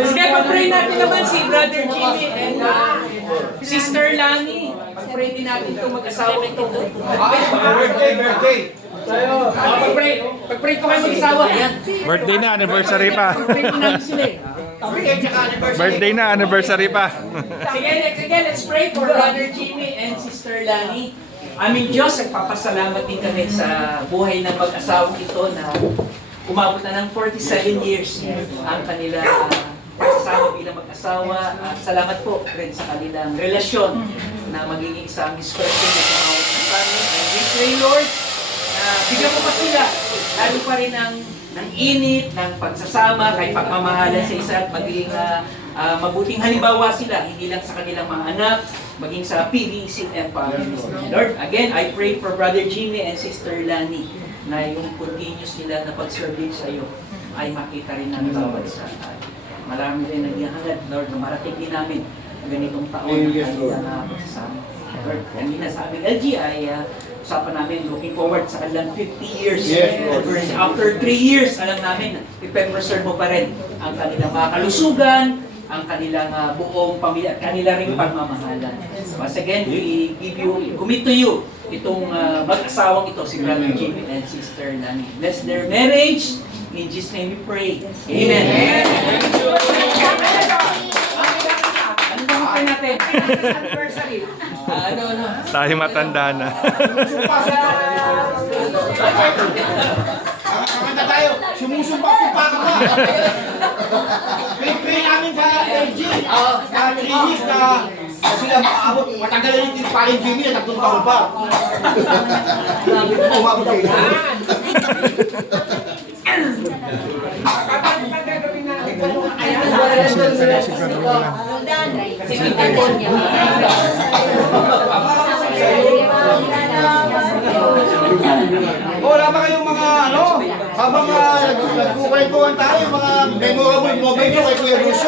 Sige, pag-pray natin naman si Brother Jimmy and Sister Lani. Pag-pray din natin itong mag-asawa ito. Birthday. Pag-pray ko kayo mag-asawa. Yan. Birthday na, anniversary pa. Pag-pray ko namin sila eh. Birthday na, anniversary pa. Sige, let's pray for Brother Jimmy and Sister Lani. Aming Diyos, nagpapasalamat din kami sa buhay ng mag-asawang ito na umabot na ng 47 years ang kanila pagsasama bilang mag-asawa. At salamat po rin sa kanilang relasyon na magiging isang inspiration na tumawag ng family. And we pray, Lord, na bigyan mo pa sila, lalo pa rin ng init, ng pagsasama, kahit pagmamahalan sa isa at magiging mabuting halimbawa sila, hindi lang sa kanilang mga anak, maging sa PBC and families. Lord, again, I pray for Brother Jimmy and Sister Lani na yung continuous nila na pag-service sa iyo ay makita rin namin bawat sa marami rin nag-ihangat, Lord, na marating din namin ang ganitong taon ng kanilang pagsasama. Lord, kanina sa aming LG ay usapan namin, looking forward sa kanilang 50 years. After 3 years, alam namin, ipe-preserve mo pa rin ang kanilang mga kalusugan, ang kanilang buong pamilya, kanila ring pagmamahalan. Once again, we commit to you itong mag-asawang ito, si Brother Jimmy and Sister Lani. Bless their marriage. In Jesus' name we pray. Amen. Ano ba pray natin? Anniversary. Ano? Tayo matanda na. Kakanta tayo. Sumusumpa-sumpa ka pa. Pray namin sa LG. Sa Trinis na sila makaabot. Matagal na yung parin Jimmy na 3 taon pa. Umabot kayo. Wala ba kayong mga ano? Habang nagkukwentuhan tayo, mga memorable moment nyo kay Kuya Lucio?